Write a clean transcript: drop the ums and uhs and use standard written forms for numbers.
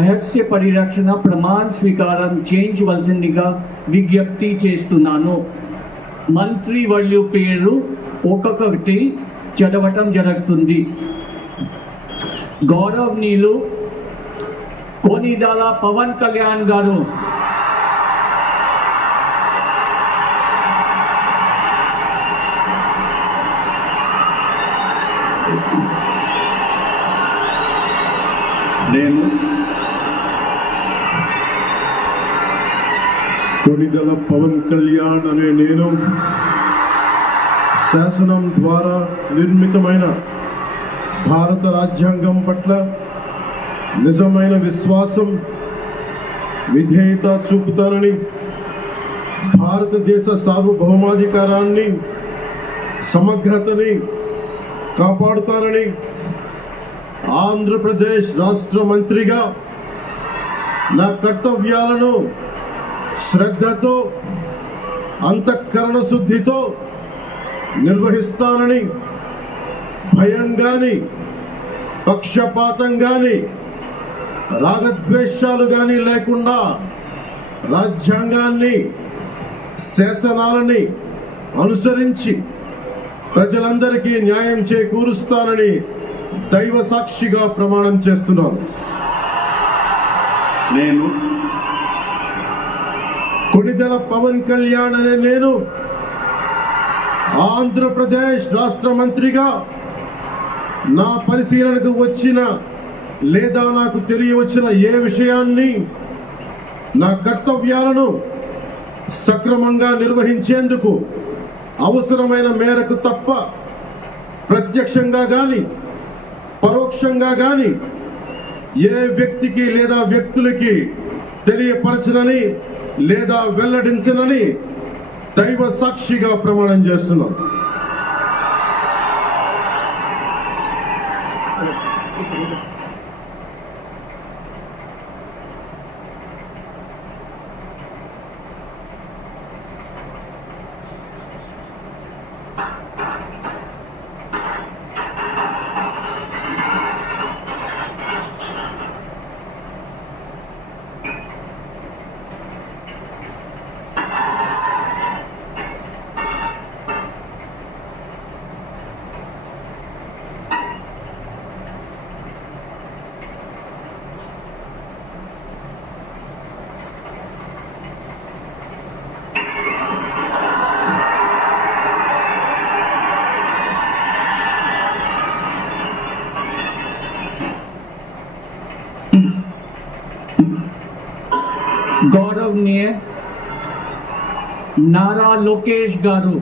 రహస్య పరిరక్షణ ప్రమాణ స్వీకారం చేయించవలసిందిగా విజ్ఞప్తి చేస్తున్నాను. మంత్రి వర్యుల పేరు ఒక్కొక్కటి చదవటం జరుగుతుంది. గౌరవనీయులు కొనిదెల పవన్ కళ్యాణ్ గారు, నేను కొనిదెల పవన్ కళ్యాణ్ అనే నేను శాసనం ద్వారా నిర్మితమైన భారత రాజ్యాంగం పట్ల నిజమైన విశ్వాసం, విధేయత చూపుతానని, భారతదేశ సార్వభౌమాధికారాన్ని, సమగ్రతని కాపాడుతానని, ఆంధ్రప్రదేశ్ రాష్ట్ర మంత్రిగా నా కర్తవ్యాలను శ్రద్ధతో, అంతఃకరణ శుద్ధితో నిర్వహిస్తానని, భయం గాని, పక్షపాతం గాని, రాగద్వేషాలు గాని లేకుండా రాజ్యాంగాన్ని, శాసనాలని అనుసరించి ప్రజలందరికీ న్యాయం చేకూరుస్తానని దైవ సాక్షిగా ప్రమాణం చేస్తున్నాను. నేను కొనిదెల పవన్ కళ్యాణ్ అనే నేను ఆంధ్రప్రదేశ్ రాష్ట్ర మంత్రిగా నా పరిశీలనకు వచ్చిన లేదా నాకు తెలియవచ్చిన ఏ విషయాన్ని, నా కర్తవ్యాలను సక్రమంగా నిర్వహించేందుకు అవసరమైన మేరకు తప్ప ప్రత్యక్షంగా కానీ పరోక్షంగా కానీ ఏ వ్యక్తికి లేదా వ్యక్తులకి తెలియపరచనని లేదా వెల్లడించనని దైవ సాక్షిగా ప్రమాణం చేస్తున్నాను. गौरवनीय नारा लोकेश गारू,